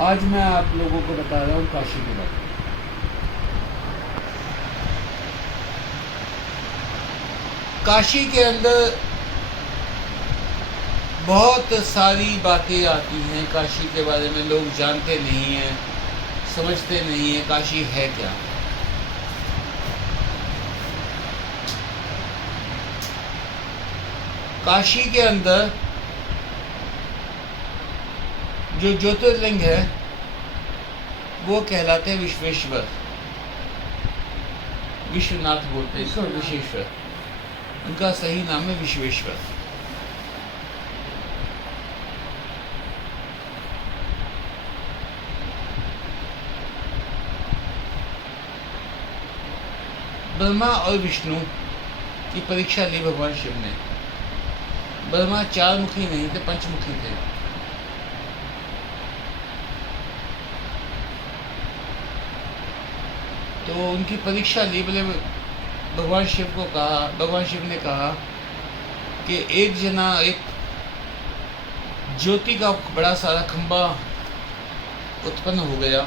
आज मैं आप लोगों को बता रहा हूँ काशी के बारे में। काशी के अंदर बहुत सारी बातें आती हैं। काशी के बारे में लोग जानते नहीं हैं, समझते नहीं हैं काशी है क्या। काशी के अंदर जो ज्योतिर्लिंग है वो कहलाते हैं विश्वेश्वर। विश्वनाथ बोलते हैं इसको, विश्वेश्वर उनका सही नाम है विश्वेश्वर। ब्रह्मा और विष्णु की परीक्षा ली भगवान शिव ने। ब्रह्मा चार मुखी नहीं थे, पंचमुखी थे। तो उनकी परीक्षा ली। बोले भगवान शिव को कहा, भगवान शिव ने कहा कि एक ज्योति का बड़ा सारा खंबा उत्पन्न हो गया।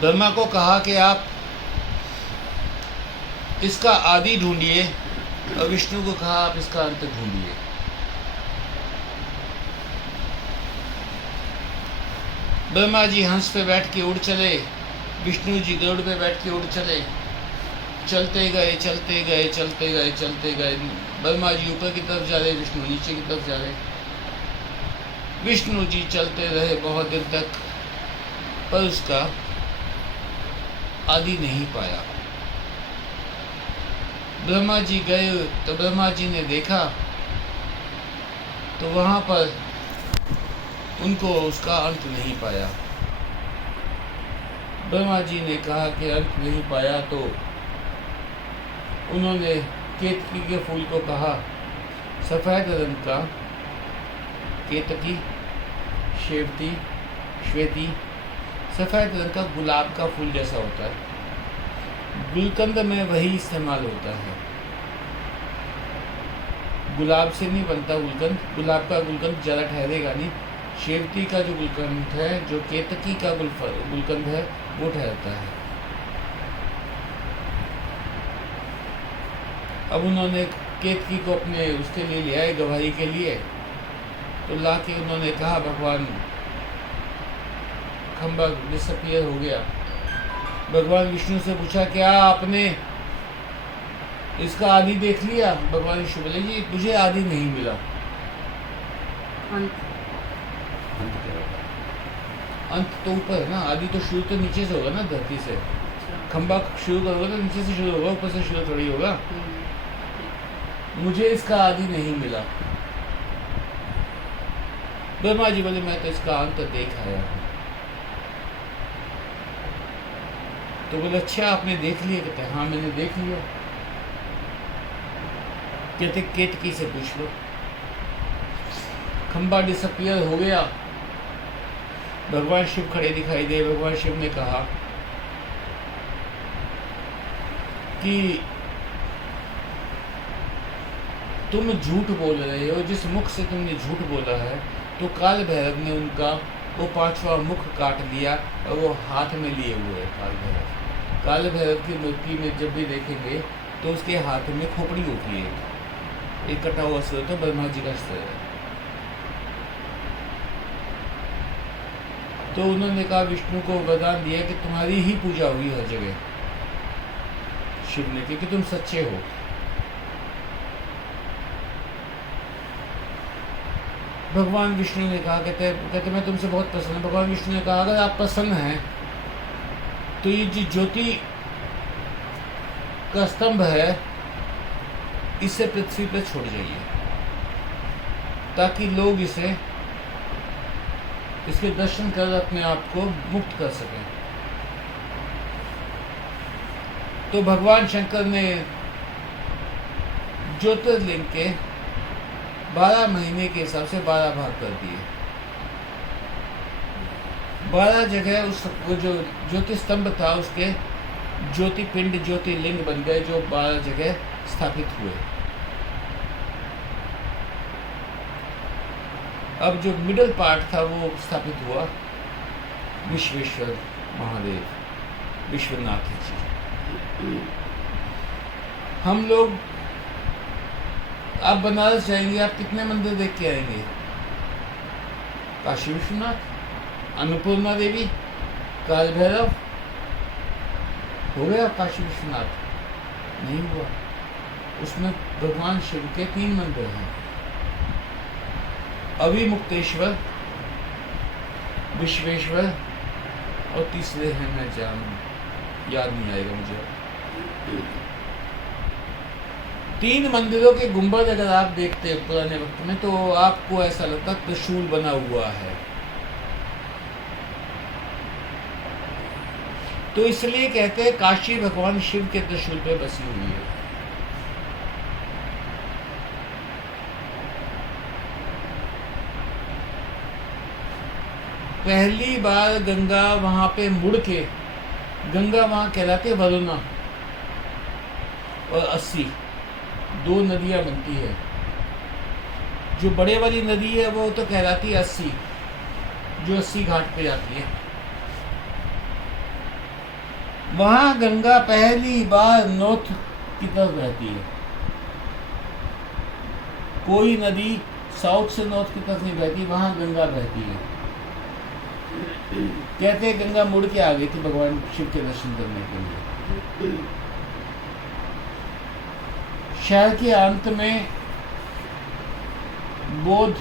ब्रह्मा को कहा कि आप इसका आदि ढूंढिए, और विष्णु को कहा आप इसका अंत ढूंढिए। ब्रह्मा जी हंस पे बैठ के उड़ चले, विष्णु जी गरुड़ पे बैठ के उड़ चले। चलते गए चलते गए चलते गए चलते गए। ब्रह्मा जी ऊपर की तरफ जा रहे, विष्णु नीचे की तरफ जा रहे। विष्णु जी चलते रहे बहुत देर तक, पर उसका आदि नहीं पाया। ब्रह्मा जी गए तो ब्रह्मा जी ने देखा तो वहाँ पर उनको उसका अंत नहीं पाया। ब्रह्मा जी ने कहा कि अंत नहीं पाया, तो उन्होंने केतकी के फूल को कहा, सफ़ेद रंग का केतकी, शेवती, श्वेती, सफ़ेद रंग का गुलाब का फूल जैसा होता है। गुलकंद में वही इस्तेमाल होता है। गुलाब से नहीं बनता गुलकंद, गुलाब का गुलकंद ज़्यादा ठहरेगा नहीं। शेवती का जो गुलकंद है, जो केतकी का गुलकंद है, वो ठहरता है। अब उन्होंने केतकी को अपने उसके लिए ले आए, गवाही के लिए। तो ला के उन्होंने कहा भगवान, खंबा डिसअपियर हो गया। भगवान विष्णु से पूछा क्या आपने इसका आदि देख लिया? भगवान विष्णु बोले जी मुझे आदि नहीं मिला। अंत तो ऊपर है ना, आदि तो शुरू तो नीचे से होगा ना, धरती से। खंबा शुरू करोगे तो नीचे से शुरू होगा, ऊपर से शुरू थोड़ी होगा। मुझे इसका आदि नहीं मिला। ब्रह्मा जी बोले मैं तो इसका अंत देख आया हूँ। तो बोले अच्छा आपने देख लिया? कहते हाँ मैंने देख लिया। कहते केतकी से पूछ लो। खंबा डिसअपियर हो गया। भगवान शिव खड़े दिखाई दे। भगवान शिव ने कहा कि तुम झूठ बोल रहे हो। जिस मुख से तुमने झूठ बोला है, तो काल भैरव ने उनका वो पांचवा मुख काट लिया और वो हाथ में लिए हुए है। काल भैरव की मूर्ति में जब भी देखेंगे तो उसके हाथ में खोपड़ी होती है, एक कटा हुआ अस्त्र होता है, ब्रह्मा जी का अस्त्र है। तो उन्होंने कहा, विष्णु को वरदान दिया कि तुम्हारी ही पूजा होगी हर जगह, शिव ने, क्योंकि तुम सच्चे हो। भगवान विष्णु ने कहा, कहते मैं तुमसे बहुत प्रसन्न हूं। भगवान विष्णु ने कहा अगर आप प्रसन्न हैं तो ये जो ज्योति का स्तंभ है इसे पृथ्वी पर छोड़ जाइए, ताकि लोग इसके दर्शन कर अपने आप को मुक्त कर सकें। तो भगवान शंकर ने ज्योतिर्लिंग के 12 महीने के हिसाब से 12 भाग कर दिए। 12 जगह वो जो ज्योति स्तंभ था उसके ज्योतिपिंड, ज्योतिर्लिंग बन गए, जो 12 जगह स्थापित हुए। अब जो मिडल पार्ट था वो स्थापित हुआ विश्वेश्वर महादेव, विश्वनाथ जी। हम लोग, आप बनारस जाएंगे, आप कितने मंदिर देख के आएंगे? काशी विश्वनाथ, अन्नपूर्णा देवी, काल भैरव, हो गया काशी विश्वनाथ? नहीं हुआ। उसमें भगवान शिव के 3 मंदिर हैं, अविमुक्तेश्वर, विश्वेश्वर और तीसरे हैं मैं याद नहीं आएगा मुझे। 3 मंदिरों के गुंबद अगर आप देखते हैं पुराने वक्त में, तो आपको ऐसा लगता त्रिशूल बना हुआ है। तो इसलिए कहते हैं काशी भगवान शिव के त्रिशूल पे बसी हुई है। पहली बार गंगा वहां पे मुड़ के, गंगा वहां कहलाती है वरुणा और 80, 2 नदियां बनती है। जो बड़े वाली नदी है वो तो कहलाती है 80, जो 80 घाट पे जाती है। वहां गंगा पहली बार नॉर्थ की तरफ बहती है। कोई नदी साउथ से नॉर्थ की तरफ नहीं बहती, वहां गंगा बहती है। कहते हैं गंगा मुड़ के आ गई थी भगवान शिव के दर्शन करने के लिए। शहर के अंत में बौद्ध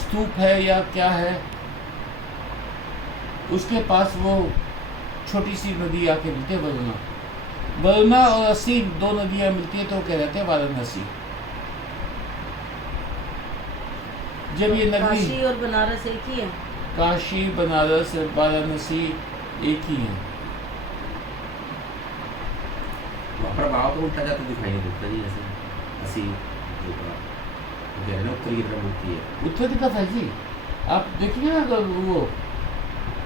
स्तूप है या क्या है, उसके पास वो छोटी सी नदी आके मिलती है, वरुणा। वरुणा और 80 2 नदियां मिलती है तो कहते हैं वाराणसी। जब ये नगरी, काशी और बनारस एक ही है? काशी, बनारस, वाराणसी एक ही है। प्रभाव तो उल्टा जाता दिखाई नहीं देता जी, ऐसे 80 उत्तर की तरफ होती है। उत्तर की तरफ है जी, आप देखिए ना, अगर वो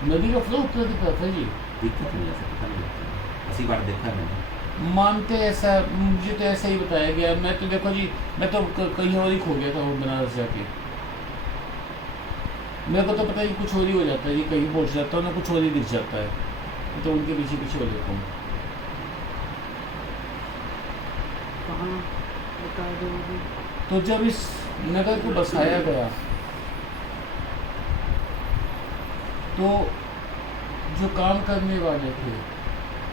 नदी का फ्लो उत्तर की तरफ है जी। दिक्कत नहीं, ऐसा पता नहीं लगता, 80 बार देखा है मैंने। मानते ऐसा, मुझे तो ऐसा ही बताया गया। मैं तो देखो जी, मैं तो कहीं और ही खो गया था वो बनारस जाके। मेरे को तो पता ही कुछ और ही हो जाता है जी, कहीं पहुंच जाता हूँ ना, कुछ और ही दिख जाता है, तो उनके पीछे पीछे हो जाता हूँ। कहाँ बता दो। तो जब इस नगर को बसाया गया तो जो काम करने वाले थे,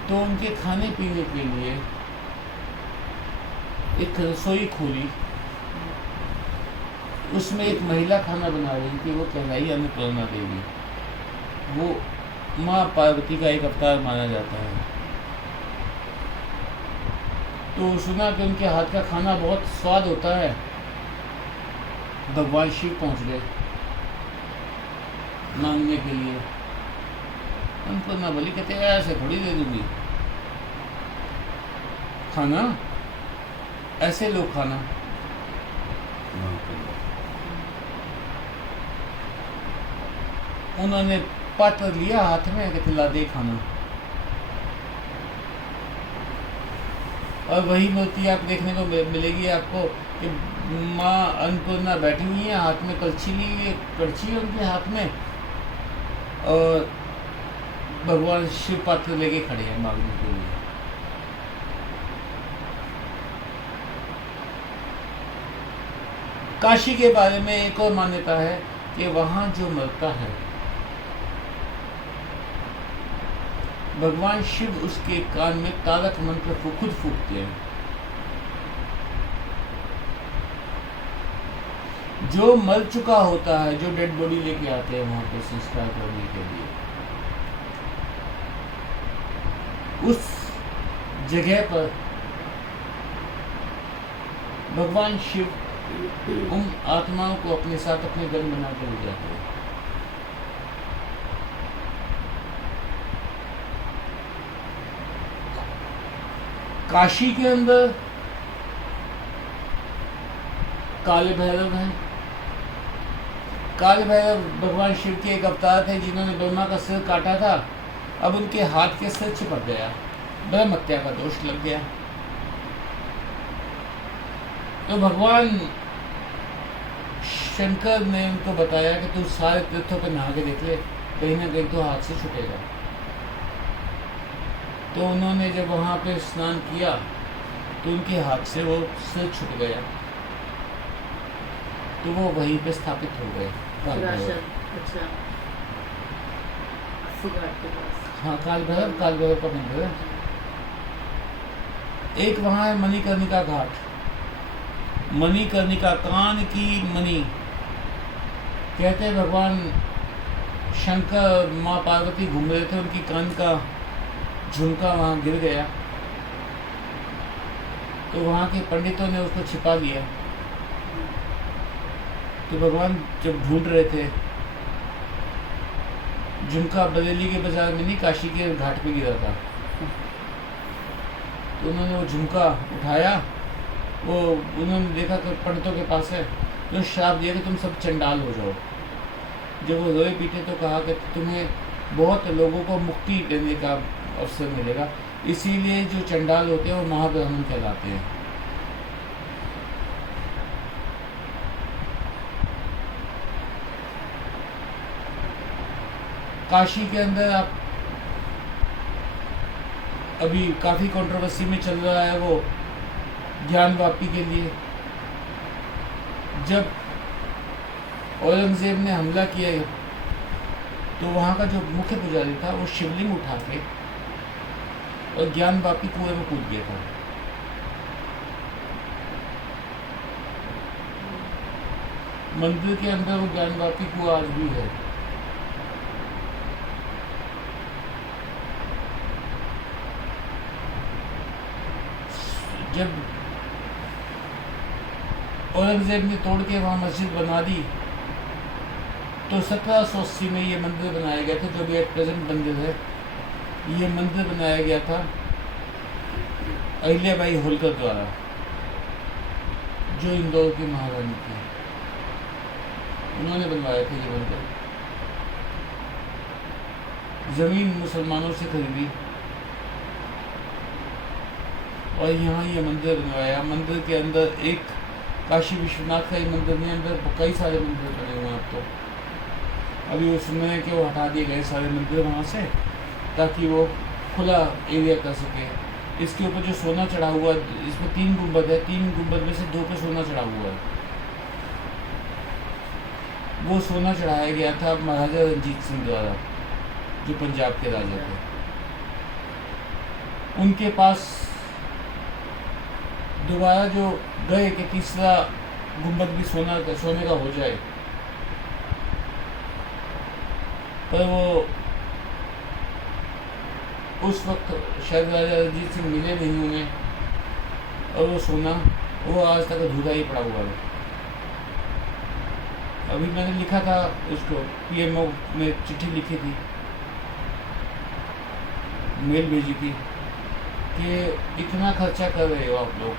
तो उनके खाने पीने के लिए एक रसोई खोली। उसमें एक महिला खाना बना रही थी, वो कहलाई अन्नपूर्णा देवी। वो माँ पार्वती का एक अवतार माना जाता है। तो सुना कि उनके हाथ का खाना बहुत स्वाद होता है। भगवान शिव पहुंच गए मांगने के लिए। अन्नपूर्णा बोली, कहते ऐसे थोड़ी दे दूंगी खाना, ऐसे लो खाना। उन्होंने पात्र लिया हाथ में, कहते ला दे खाना। और वही मूर्ति आप देखने को मिलेगी आपको कि माँ अन्नपूर्णा बैठी हुई है, हाथ में कलछी ली हुई है, कड़छी है उनके हाथ में, और भगवान शिव पात्र लेके खड़े हैं मांगने के लिए। काशी के बारे में एक और मान्यता है कि वहां जो मरता है, भगवान शिव उसके कान में तारक मंत्र को खुद फूकते हैं। जो मर चुका होता है, जो डेड बॉडी लेके आते हैं वहां पे संस्कार करने के लिए, उस जगह पर भगवान शिव उन आत्माओं को अपने साथ अपने घर बना कर ले जाते हैं। काशी के अंदर काले भैरव हैं। काले भैरव भगवान शिव के एक अवतार थे जिन्होंने ब्रह्मा का सिर काटा था। अब उनके हाथ के सिर चिपक गया, ब्रह्म हत्या का दोष लग गया। तो भगवान शंकर ने उनको बताया कि तू सारे तीर्थों पे नहा के देख ले, कहीं ना कहीं तो हाथ से छूटेगा। तो उन्होंने जब वहाँ पे स्नान किया तो उनके हाथ से वो सिर छूट गया, तो वो वहीं पे स्थापित हो गए काल भैरव। राशन अच्छा सिगारेट के पास हाँ, काल भैरव का मंदिर है। एक वहाँ है मणिकर्णिका घाट, मणिकर्णिका, कान की मणि। कहते हैं भगवान शंकर माँ पार्वती घूम रहे थे, उनकी कान का झुमका वहाँ गिर गया, तो वहाँ के पंडितों ने उसको छिपा लिया। तो भगवान जब ढूंढ रहे थे, झुमका बरेली के बाजार में नहीं, काशी के घाट पे गिरा था, तो उन्होंने वो झुमका उठाया, वो उन्होंने देखा कि पंडितों के पास है, तो श्राप दिया कि तुम सब चंडाल हो जाओ। जब वो रोए पीटे तो कहा कि तुम्हें बहुत लोगों को मुक्ति देने का अवसर मिलेगा, इसीलिए जो चंडाल होते हैं वो महाब्राह्मण कहलाते हैं। काशी के अंदर आप अभी काफ़ी कंट्रोवर्सी में चल रहा है वो ज्ञान वापी के लिए। जब औरंगजेब ने हमला किया तो वहाँ का जो मुख्य पुजारी था वो शिवलिंग उठा के और ज्ञान वापी कुएं में कूद गया था। मंदिर के अंदर वो ज्ञान वापी कुआं आज भी है। जब औरंगजेब ने तोड़ के वहाँ मस्जिद बना दी तो 1780 में ये मंदिर बनाया गया था, जो भी एक प्रेजेंट मंदिर है। ये मंदिर बनाया गया था अहिल्याबाई होलकर द्वारा, जो इंदौर की महारानी थी, उन्होंने बनवाया था ये मंदिर। जमीन मुसलमानों से खरीदी और यहाँ ये मंदिर बनवाया। मंदिर के अंदर एक काशी विश्वनाथ का ही मंदिर नहीं, अंदर कई सारे मंदिर बने हुए हैं। अब तो अभी वो सुन रहे हैं कि वो हटा दिए गए सारे मंदिर वहाँ से, ताकि वो खुला एरिया कर सके। इसके ऊपर जो सोना चढ़ा हुआ है, इसमें 3 गुंबद है, 3 गुंबद में से 2 पे सोना चढ़ा हुआ है। वो सोना चढ़ाया गया था महाराजा रंजीत सिंह द्वारा, जो पंजाब के राजा थे। उनके पास दोबारा जो गए कि तीसरा गुंबद भी सोने का हो जाए, पर वो उस वक्त शायद राजा रंजीत सिंह मिले नहीं उन्हें, और वो सोना वो आज तक अधूरा ही पड़ा हुआ है। अभी मैंने लिखा था उसको, पीएमओ में चिट्ठी लिखी थी, मेल भेजी थी कि इतना खर्चा कर रहे हो आप लोग,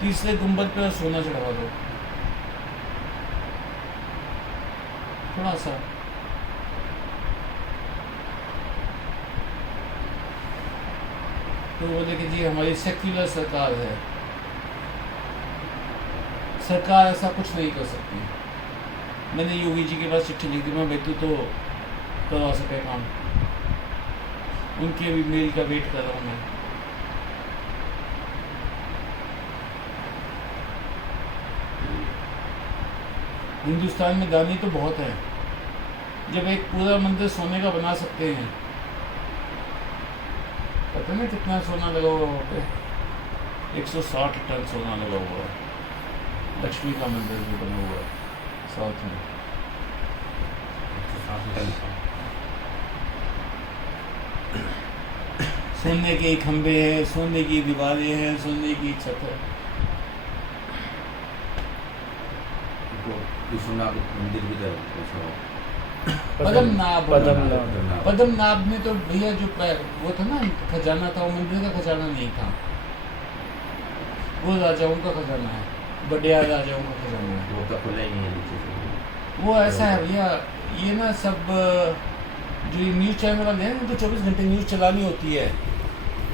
तीसरे गुंबद पर सोना चढ़वा दो थोड़ा सा। तो बोले कि जी हमारी सेक्युलर सरकार है, सरकार ऐसा कुछ नहीं कर सकती। मैंने योगी जी के पास चिट्ठी लिख दी, मैं बेटू तो करवा सके काम, उनके भी मेल का वेट कर रहा हूँ मैं। हिंदुस्तान में दानी तो बहुत है, जब एक पूरा मंदिर सोने का बना सकते हैं, पता नहीं कितना सोना लगा हुआ वहाँ पे, 160 टन सोना लगा हुआ है। लक्ष्मी का मंदिर भी बना हुआ है साउथ में। सोने के खंभे हैं, सोने की दीवारें हैं, सोने की छत है। विश्वनाथ मंदिर भी पद्मनाभ में तो भैया जो वो था ना खजाना था, वो मंदिर का खजाना नहीं था, वो राजाओं का खजाना है, बड़ियार राजाओं का खजाना है। वो तो खुला ही नहीं है नीचे से। वो ऐसा है भैया, ये ना सब जो ये न्यूज़ चैनल वाले हैं, उनको 24 घंटे न्यूज़ चलानी होती है,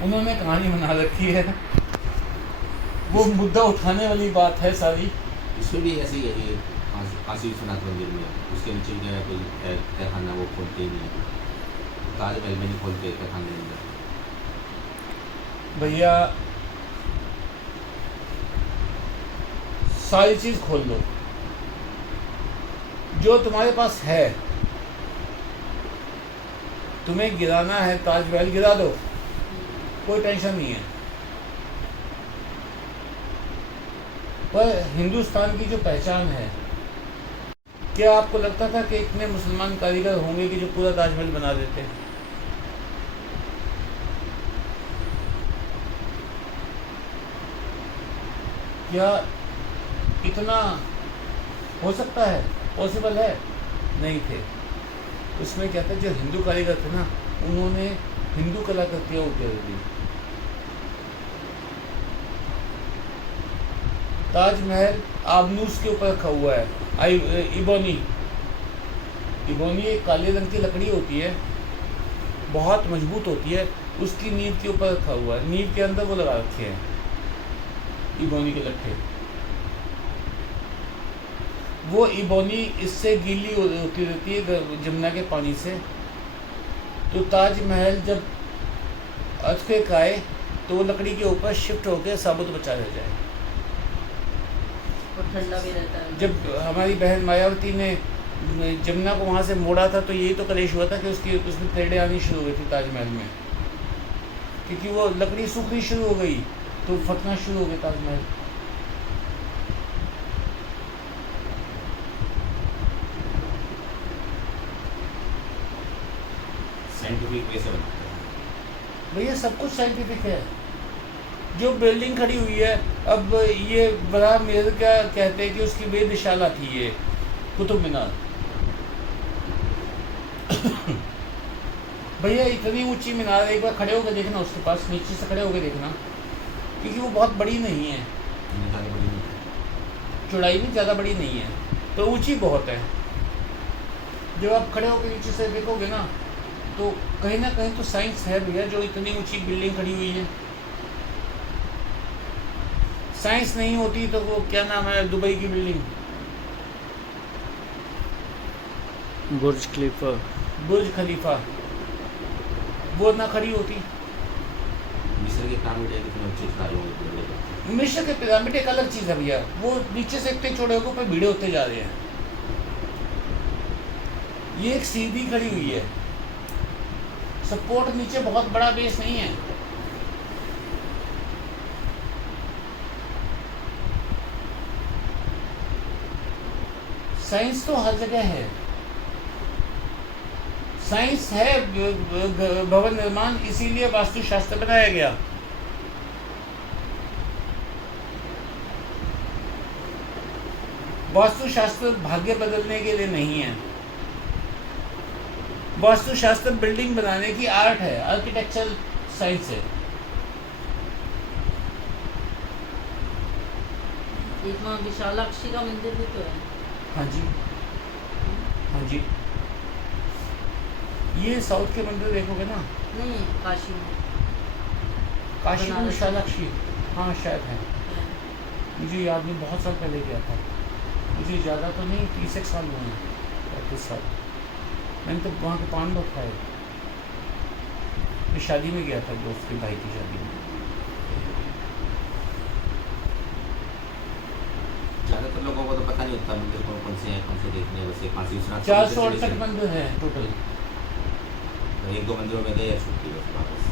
उन्होंने कहानी बना रखी है। वो मुद्दा उठाने वाली बात है सारी इसमें भी ऐसे ही है ये काशी विश्वनाथ मंदिर में उसके नीचे जो है कोई तहखाना वो खोलते ही नहीं है, ताजमहल में नहीं खोलते तहखाने के अंदर। भैया सारी चीज खोल लो, जो तुम्हारे पास है। तुम्हें गिराना है ताजमहल, गिरा दो, कोई टेंशन नहीं है। पर हिंदुस्तान की जो पहचान है, क्या आपको लगता था कि इतने मुसलमान कारीगर होंगे कि जो पूरा ताजमहल बना देते? क्या इतना हो सकता है, पॉसिबल है? नहीं थे। उसमें क्या था, जो हिंदू कारीगर थे ना, उन्होंने हिंदू कलाकृतियाँ उकेर दी। ताजमहल आबनूस के ऊपर रखा हुआ है, इबोनी। इबोनी एक काले रंग की लकड़ी होती है, बहुत मजबूत होती है, उसकी नींव के ऊपर रखा हुआ है। नींव के अंदर वो लगा रखे हैं इबोनी के लट्ठे। वो इबोनी इससे गीली होती रहती है जमुना के पानी से। तो ताजमहल जब अर्थक्वेक आए तो वो लकड़ी के ऊपर शिफ्ट होकर साबुत बचा रह जाए। और ठंडा भी रहता है। जब हमारी बहन मायावती ने जमुना को वहाँ से मोड़ा था तो यही तो कलेश हुआ था कि उसमें थ्रेडें आनी शुरू हो गई थी ताजमहल में, क्योंकि वो लकड़ी सूखनी शुरू हो गई तो फटना शुरू हो गया ताजमहल। साइंटिफिक वे से बनाते हैं भैया सब कुछ साइंटिफिक है। जो बिल्डिंग खड़ी हुई है, अब ये बड़ा मेरे क्या कहते हैं कि उसकी वेधशाला थी ये कुतुब मीनार। भैया इतनी ऊंची मीनार है, एक बार खड़े होकर देखना उसके पास, नीचे से खड़े होकर देखना, क्योंकि वो बहुत बड़ी नहीं है, इतनी ज़्यादा बड़ी नहीं है। चौड़ाई भी ज़्यादा बड़ी नहीं है, तो ऊंची बहुत है। जब आप खड़े होकर नीचे से देखोगे ना, तो कहीं ना कहीं तो साइंस है भैया, जो इतनी ऊंची बिल्डिंग खड़ी हुई है। साइंस नहीं होती तो वो क्या नाम है दुबई की बिल्डिंग, बुर्ज खलीफा। बुर्ज खलीफा, वो ना खड़ी होती। मिस्र के पिरामिड है कितने ऊंचे चढ़ाए होंगे। मिस्र के पिरामिड एक अलग चीज़ है भैया, वो नीचे से इतने चौड़े होकर ऊपर भिड़े होते जा रहे हैं। ये एक सीधी खड़ी हुई है, सपोर्ट नीचे बहुत बड़ा बेस नहीं है। साइंस तो हर जगह है, साइंस है भवन निर्माण, इसीलिए वास्तुशास्त्र बनाया गया। वास्तुशास्त्र भाग्य बदलने के लिए नहीं है, वास्तुशास्त्र बिल्डिंग बनाने की आर्ट है, आर्किटेक्चरल साइंस है। एक माँ विशालाक्षी का मंदिर भी तो है। हाँ जी, हाँ जी। ये साउथ के मंदिर देखोगे ना, नहीं काशी में काशी में बनारस। विशालाक्षी, हाँ शायद है, है। मुझे याद नहीं, बहुत साल पहले गया था, मुझे ज़्यादा तो नहीं, 30 साल हुए हैं, 35 साल। मैंने तो वहाँ के पान लोग खाए। मैं शादी में गया था, दोस्त के भाई की शादी में। ज़्यादातर लोगों को तो पता नहीं होता मंदिर कौन कौन से हैं, कौन से देखने हैं। वैसे काशी विश्वनाथ 468 मंदिर हैं टोटल। एक दो मंदिरों में गए या छुट्टी बस वापस।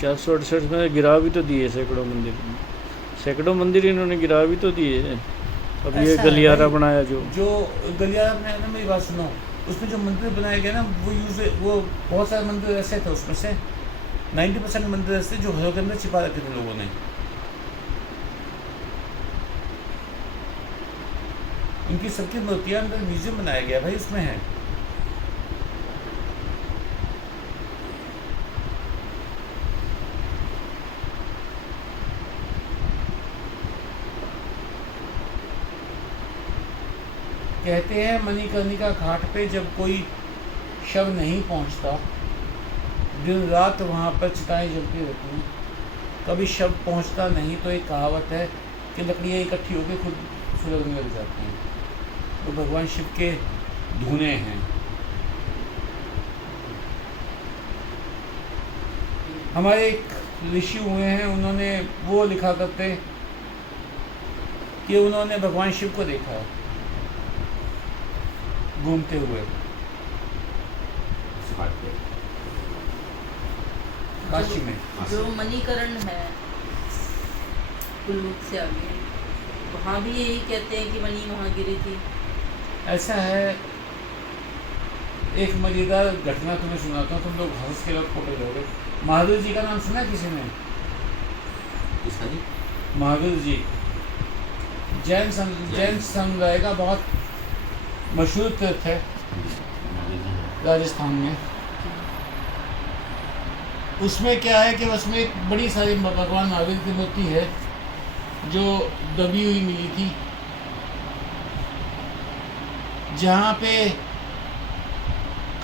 468 में गिरा भी तो दिए सैकड़ों मंदिर, सैकड़ों मंदिर इन्होंने गिरा भी तो दिए हैं। अब ये ऐसा है गलियारा भाई, बनाया जो गलियारा बनाया ना, मेरी बात सुनो, उसमें जो मंदिर बनाए गए ना, वो बहुत सारे मंदिर ऐसे थे, उसमें से 90% मंदिर ऐसे जो घरों के अंदर छिपा रखे थे लोगों ने। उनकी सबकी मूर्तियां अंदर म्यूजियम बनाया गया भाई, उसमें है। कहते हैं मणिकर्णिका घाट पे जब कोई शव नहीं पहुंचता, दिन रात वहाँ पर चिताएं जलती रहती हैं। कभी शब्द पहुंचता नहीं तो एक कहावत है कि लकड़ियाँ इकट्ठी होकर खुद सुलगने लग जाती हैं। तो भगवान शिव के धुने हैं। हमारे एक ऋषि हुए हैं, उन्होंने वो लिखा करते कि उन्होंने भगवान शिव को देखा घूमते हुए इस बात पे काशी में। जो मणिकरण है कुल्लू से आगे, वहाँ भी यही कहते हैं कि मणि वहाँ गिरी थी। ऐसा है, एक मजेदार घटना तुम्हें सुनाता हूँ, तुम लोग हंस के वक्त फोटो लोगे। महावीर जी का नाम सुना है किसी ने? किसका जी? महावीर जी जैन समुदाय का बहुत मशहूर तीर्थ है राजस्थान में। उसमें क्या है कि उसमें एक बड़ी सारी भगवान महावीर की मूर्ति है जो दबी हुई मिली थी, जहाँ पे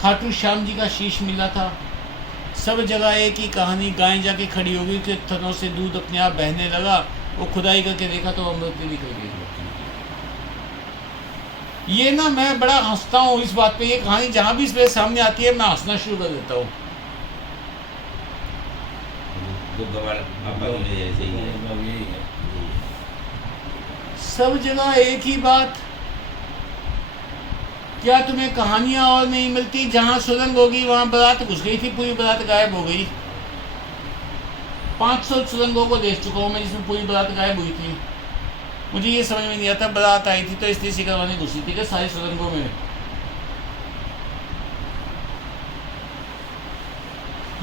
खाटू श्याम जी का शीश मिला था। सब जगह एक ही कहानी, गाय जाके खड़ी हो गई कि थनों से दूध अपने आप बहने लगा, वो खुदाई करके देखा तो अमृत निकल गई। ये ना मैं बड़ा हंसता हूँ इस बात पे, ये कहानी जहाँ भी इस मेरे सामने आती है मैं हंसना शुरू कर देता हूँ। ऐसे ही है। सब जगह एक ही बात। क्या तुम्हें कहानियां और नहीं मिलती? जहां सुरंग होगी वहां बारात घुस गई थी, पूरी बारात गायब हो गई। 500 सुरंगों को देख चुका हूं मैं जिसमें पूरी बारात गायब हुई थी। मुझे ये समझ में नहीं आता, बारात आई थी तो इसलिए शिकारवानी घुसी थी कि सारी सुरंगों में।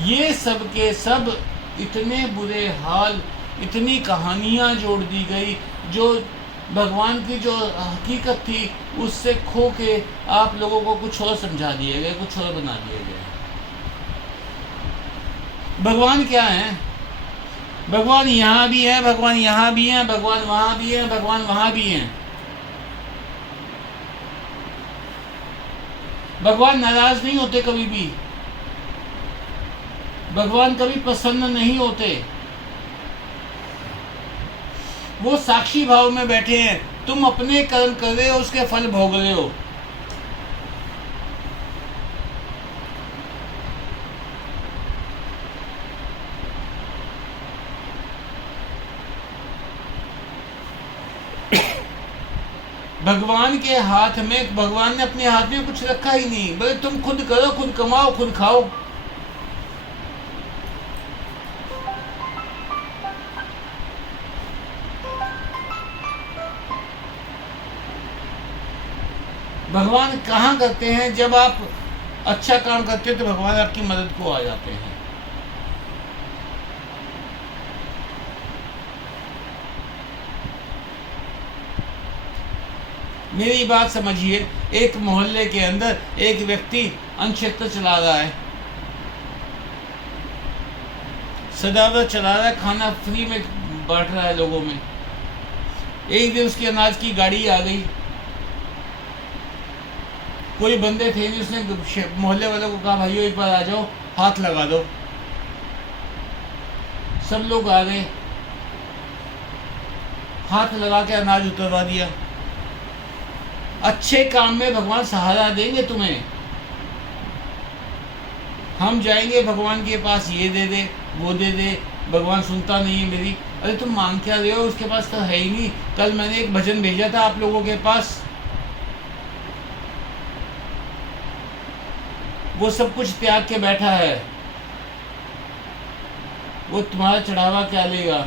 ये सब के सब इतने बुरे हाल, इतनी कहानियां जोड़ दी गई, जो भगवान की जो हकीकत थी उससे खो के आप लोगों को कुछ और समझा दिए गए, कुछ और बना दिए गए। भगवान क्या है? भगवान यहाँ भी है, भगवान यहाँ भी है, भगवान वहाँ भी है, भगवान वहाँ भी है। भगवान नाराज नहीं होते कभी भी, भगवान कभी प्रसन्न नहीं होते। वो साक्षी भाव में बैठे हैं। तुम अपने कर्म कर रहे हो, उसके फल भोग रहे हो। भगवान के हाथ में, भगवान ने अपने हाथ में कुछ रखा ही नहीं। बोले तुम खुद करो, खुद कमाओ, खुद खाओ। भगवान कहाँ करते हैं? जब आप अच्छा काम करते हो तो भगवान आपकी मदद को आ जाते हैं। मेरी बात समझिए, एक मोहल्ले के अंदर एक व्यक्ति अन्न क्षेत्र चला रहा है, सदाव्रत चला रहा है, खाना फ्री में बांट रहा है लोगों में। एक दिन उसकी अनाज की गाड़ी आ गई। कोई बंदे थे नहीं, उसने मोहल्ले वालों को कहा भाइयों एक बार आ जाओ, हाथ लगा दो। सब लोग आ गए, हाथ लगा के अनाज उतरवा दिया। अच्छे काम में भगवान सहारा देंगे तुम्हें। हम जाएंगे भगवान के पास, ये दे दे, वो दे दे, भगवान सुनता नहीं है मेरी। अरे तुम मांग क्या रहे हो? उसके पास तो है ही नहीं। कल मैंने एक भजन भेजा था आप लोगों के पास, वो सब कुछ त्याग के बैठा है, वो तुम्हारा चढ़ावा क्या लेगा?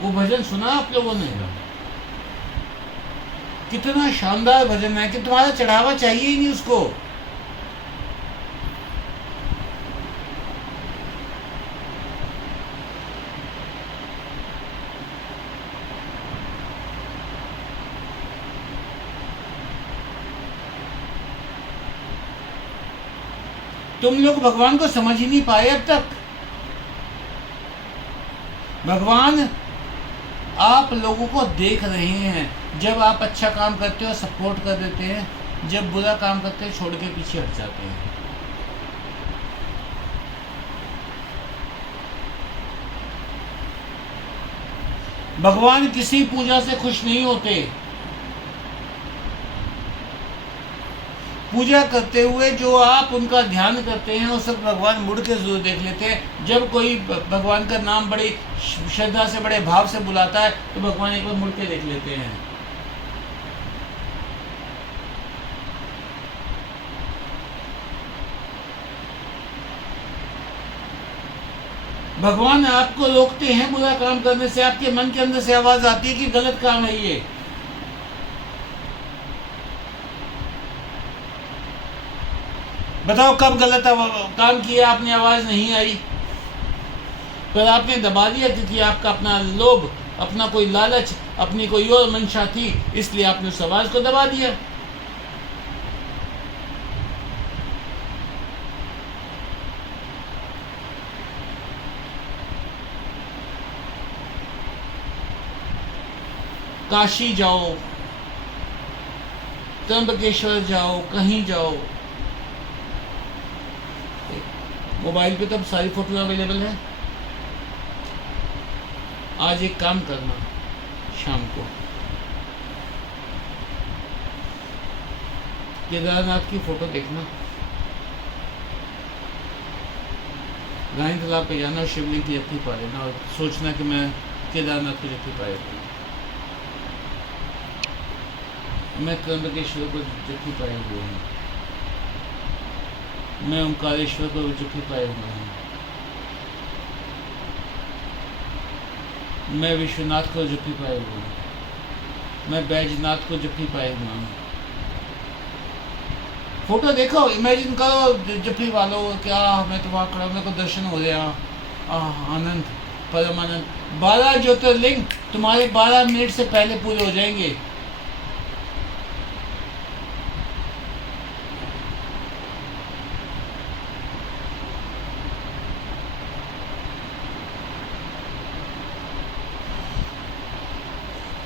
वो भजन सुना आप लोगों ने? कितना शानदार भजन है कि तुम्हारा चढ़ावा चाहिए ही नहीं उसको। तुम लोग भगवान को समझ ही नहीं पाए अब तक। भगवान आप लोगों को देख रहे हैं। जब आप अच्छा काम करते हो सपोर्ट कर देते हैं, जब बुरा काम करते हैं छोड़ के पीछे हट जाते हैं। भगवान किसी पूजा से खुश नहीं होते। पूजा करते हुए जो आप उनका ध्यान करते हैं उस वक्त भगवान मुड़ के जरूर देख लेते हैं। जब कोई भगवान का नाम बड़ी श्रद्धा से, बड़े भाव से बुलाता है तो भगवान एक बार मुड़ के देख लेते हैं। भगवान आपको रोकते हैं बुरा काम करने से। आपके मन के अंदर से आवाज आती है कि गलत काम है ये। बताओ कब गलत काम किया आपने, आवाज नहीं आई, पर आपने दबा दिया क्योंकि आपका अपना लोभ, अपना कोई लालच, अपनी कोई और मंशा थी, इसलिए आपने उस आवाज को दबा दिया। काशी जाओ, त्र्यंबकेश्वर जाओ, कहीं जाओ, मोबाइल पे तो अब सारी फोटो अवेलेबल है। आज एक काम करना, शाम को केदारनाथ की फोटो देखना, गाय तालाब पे जाना और शिवलिंग की जत्थी पा लेना और सोचना कि मैं केदारनाथ की जत्थी पाया हूँ, मैं त्र्यंबकेश्वर को जत्थी पाए हुए हूँ, मैं ओंकारेश्वर को जत्थी पाए हुए हूँ, मैं विश्वनाथ को जत्थी पाए हुए हूँ, मैं बैजनाथ को जत्थी पाए हुआ हूँ। फोटो देखो, इमेजिन करो जत्थी वालों क्या मैं तो वहाँ खड़ा, मेरे को दर्शन हो गया, आनंद, परम आनंद। 12 ज्योतिर्लिंग तुम्हारे 12 मिनट से पहले पूरे हो जाएंगे।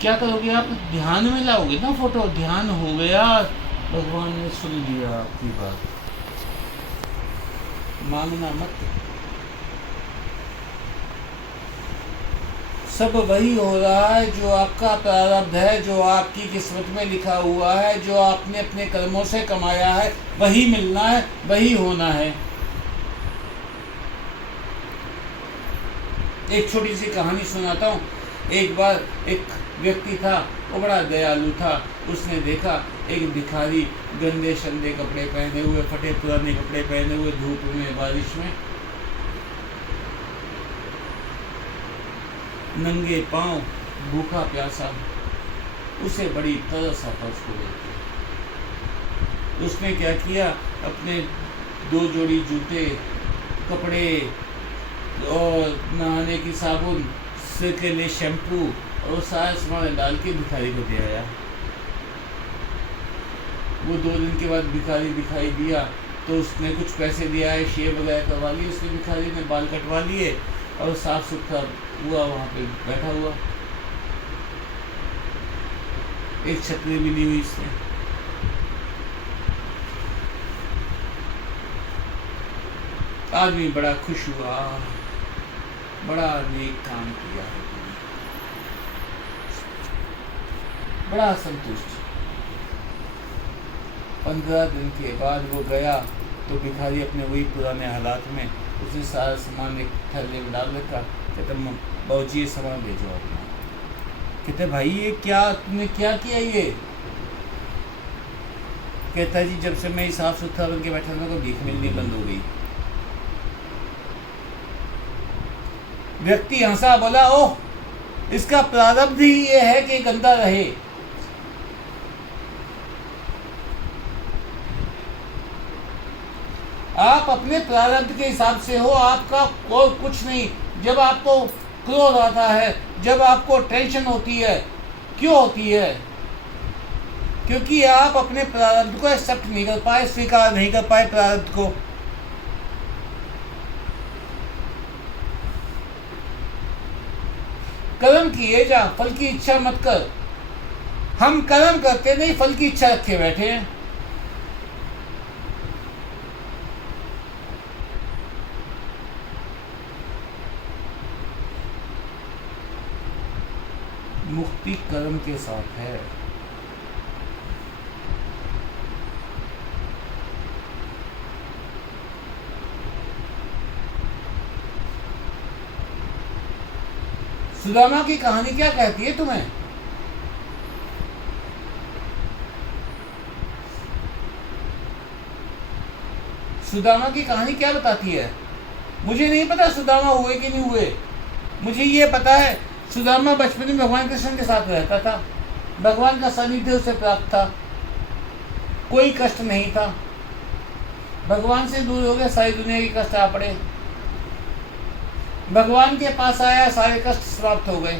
क्या करोगे आप? ध्यान में लाओगे ना फोटो, ध्यान हो गया, भगवान ने सुन लिया आपकी बात। मांगना मत, सब वही हो रहा है जो आपका प्रारब्ध है, जो आपकी किस्मत में लिखा हुआ है, जो आपने अपने कर्मों से कमाया है, वही मिलना है, वही होना है। एक छोटी सी कहानी सुनाता हूँ। एक बार एक व्यक्ति था, वो बड़ा दयालु था। उसने देखा एक भिखारी गंदे शंदे कपड़े पहने हुए, फटे पुराने कपड़े पहने हुए, धूप में, बारिश में, नंगे पांव, भूखा प्यासा, उसे बड़ी तरस आता उसको देख के। उसने क्या किया, अपने 2 जोड़ी जूते, कपड़े और नहाने की साबुन, सिर के लिए शैम्पू और सारा सामान डाल के भिखारी को दे आया। वो 2 दिन के बाद भिखारी दिखाई दिया तो उसने कुछ पैसे दिया है, शेव वगैरह करवा लिए उसने, भिखारी ने बाल कटवा लिए और साफ सुथरा हुआ, वहाँ पे बैठा हुआ। एक छतरी भी ली हुई इसने। आदमी बड़ा खुश हुआ, बड़ा नेक काम किया, बड़ा संतुष्ट। 15 दिन के बाद वो गया तो भिखारी अपने वही पुराने हालात में, उसने सारा सामान एक थैले में डाल रखा। कहते बाबूजी ये सामान भेजो अपना। कहते भाई ये क्या, तुमने क्या किया ये? कहता जी जब से मैं साफ सुथरा बन के बैठा था, भीख मिलनी बंद हो गई। व्यक्ति हंसा, बोला ओह इसका प्रारब्ध ही ये है कि गंदा रहे। आप अपने प्रारब्ध के हिसाब से हो, आपका कोई कुछ नहीं। जब आपको क्रोध आता है, जब आपको टेंशन होती है, क्यों होती है? क्योंकि आप अपने प्रारब्ध को एक्सेप्ट नहीं कर पाए, स्वीकार नहीं कर पाए प्रारब्ध को। कर्म किए जा, फल की इच्छा मत कर। हम कर्म करते नहीं, फल की इच्छा रखे बैठे हैं। मुक्ति कर्म के साथ है। सुदामा की कहानी क्या कहती है तुम्हें? सुदामा की कहानी क्या बताती है? मुझे नहीं पता सुदामा हुए कि नहीं हुए। मुझे ये पता है सुदामा बचपन में भगवान कृष्ण के साथ रहता था, भगवान का सानिध्य उसे प्राप्त था, कोई कष्ट नहीं था। भगवान से दूर हो गया, सारी दुनिया के कष्ट आ पड़े। भगवान के पास आया, सारे कष्ट समाप्त हो गए।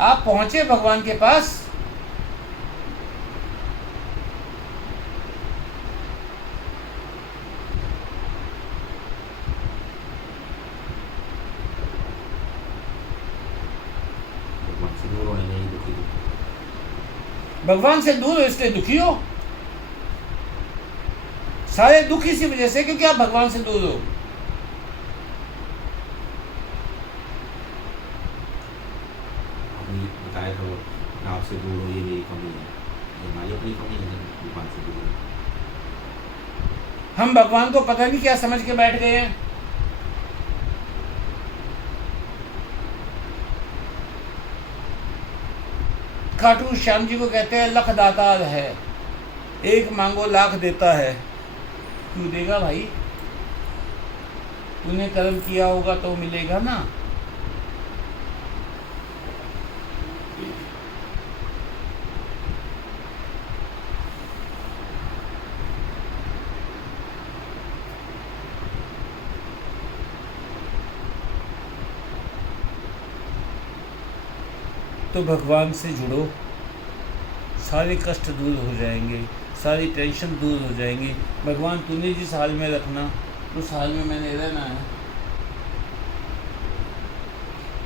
आप पहुंचे भगवान के पास, भगवान से दूर होने में ही दुखी दुखी। भगवान से दूर हो इसलिए दुखी हो। सारे दुख इसी वजह से क्योंकि आप भगवान से दूर हो। आपने बताया था वो आपसे दूर हो, ये मेरी कमी है, ये हमारी अपनी कमी है भगवान से दूर हो। हम भगवान को पता नहीं क्या समझ के बैठ गए हैं। खाटू श्याम जी को कहते हैं लख दातार है, एक मांगो लाख देता है। क्यों देगा भाई? तूने कर्म किया होगा तो मिलेगा ना। तो भगवान से जुड़ो, सारे कष्ट दूर हो जाएंगे, सारी टेंशन दूर हो जाएंगी। भगवान तूने जिस हाल में रखना उस हाल में मैंने रहना है।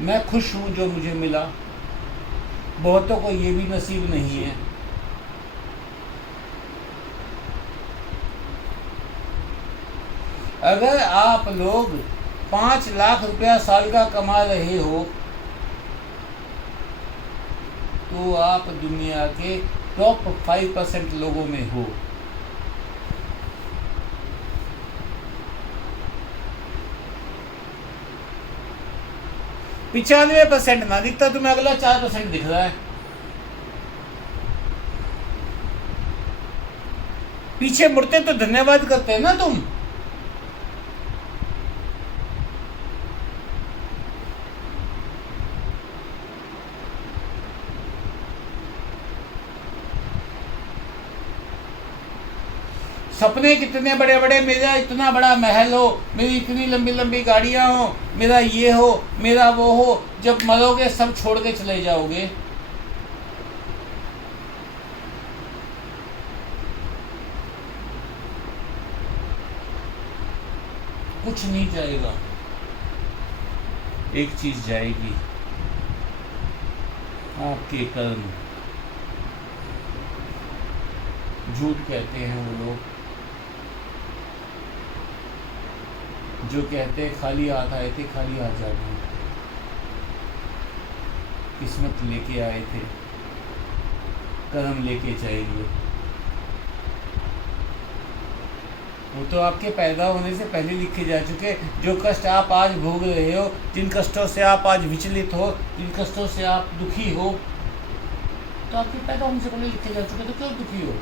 मैं खुश हूँ जो मुझे मिला, बहुतों को ये भी नसीब नहीं है। अगर आप लोग 5 लाख रुपया साल का कमा रहे हो तो आप दुनिया के टॉप 5% लोगों में हो। %95 ना दिखता तुम्हें, अगला 4% दिख रहा है। पीछे मुड़ते तो धन्यवाद करते हैं ना तुम। सपने कितने बड़े बड़े, मेरा इतना बड़ा महल हो, मेरी इतनी लंबी लंबी गाड़ियां हो, मेरा ये हो, मेरा वो हो। जब मरोगे सब छोड़ के चले जाओगे। कुछ नहीं जाएगा, एक चीज जाएगी, आपके कर्म। झूठ कहते हैं वो लोग जो कहते हैं खाली हाथ आए थे, खाली हाथ जा रहे हैं। किस्मत लेके आए थे, कर्म लेके जाएंगे। वो तो आपके पैदा होने से पहले लिखे जा चुके। जो कष्ट आप आज भोग रहे हो, जिन कष्टों से आप आज विचलित हो, जिन कष्टों से आप दुखी हो, तो आपके पैदा होने से पहले लिखे जा चुके। तो क्यों दुखी हो?